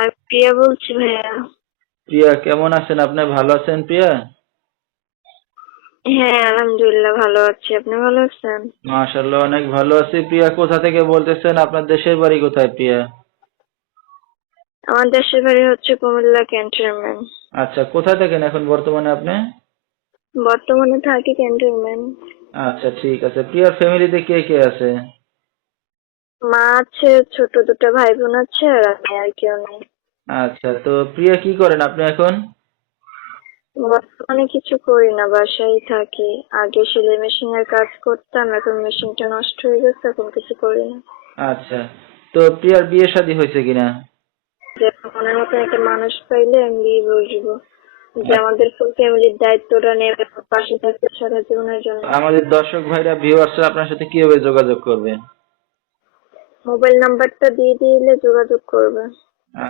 আর প্রিয়া বলছি ভাইয়া। প্রিয়া কেমন আছেন আপনি? ভালো আছেন প্রিয়া? হ্যাঁ, আলহামদুলিল্লাহ ভালো আছি। আপনি ভালো আছেন? মাশাআল্লাহ, অনেক ভালো আছি। প্রিয়া কোথা থেকে বলতেছেন? আপনার দেশের বাড়ি কোথায় প্রিয়া? আমার দেশের বাড়ি হচ্ছে কুমিল্লা ক্যান্টনমেন্ট। আচ্ছা, কোথায় থাকেন এখন বর্তমানে আপনি? বর্তমানে থাকি ক্যান্টনমেন্ট। আচ্ছা, ঠিক আছে। প্রিয়ার ফ্যামিলিতে কে কে আছে? মা আছে, ছোট দুটো ভাই বোন আছে, আর আমি, আর কেউ নেই। আচ্ছা, তো প্রিয়া কি করেন আপনি এখন? বর্তমানে কিছু করি না, বাসায় থাকি। আগে সেলাই মেশিনের কাজ করতাম, এখন মেশিনটা নষ্ট হয়ে গেছে, এখন কিছু করি না। আচ্ছা, তো প্রিয়ার বিয়ে শাদী হয়েছে কিনা? যে মনের মতো একটা মানুষ পাইলে আমি বিয়ে বসবো, যে আচ্ছা, আমাদের ফুল ফ্যামিলির দায়িত্বটা নেবে, পাশে থাকবে সারা জীবনের জন্য। আমাদের দর্শক ভাইরা ভিউয়ার্সরা আপনার সাথে কিভাবে যোগাযোগ করবে? মোবাইল নাম্বারটা দিয়ে দিলে যোগাযোগ করবে।